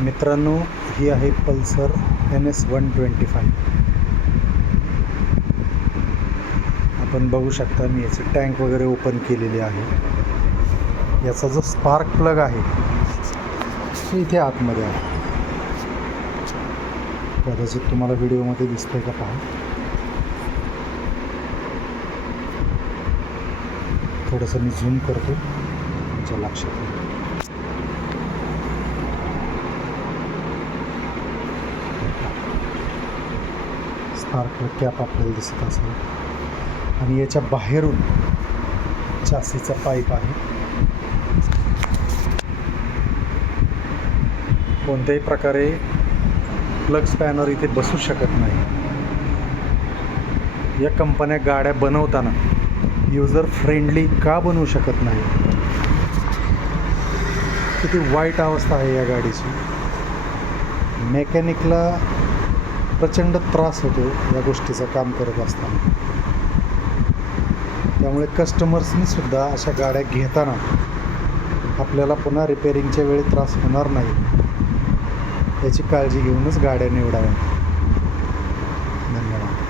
मित्रांनो, ही आहे Pulsar NS125. आपण बघू शकता, मी याची टँक वगैरे ओपन केलेली आहे. याचा जो स्पार्क प्लग आहे ते इथे आतमध्ये आहे. कदाचित तुम्हाला व्हिडिओमध्ये दिसतंय का पहा. थोडंसं मी झूम करतो तुमच्या लक्षात येईल. स्पार्क प्लग कॅप आपल्याला दिसत असेल आणि याच्या बाहेरून चासीचा पाईप आहे. कोणत्याही प्रकारे प्लग स्पॅनर इथे बसू शकत नाही. या कंपन्या गाड्या बनवताना युजर फ्रेंडली का बनवू शकत नाही? किती वाईट अवस्था आहे या गाडीची. मेकॅनिकला प्रचंड त्रास होतो या गोष्टीचं काम करत असताना. त्यामुळे कस्टमर्सनी सुद्धा अशा गाड्या घेताना आपल्याला पुन्हा रिपेअरिंगच्या वेळी त्रास होणार नाही याची काळजी घेऊनच गाड्या निवडाव्या. धन्यवाद.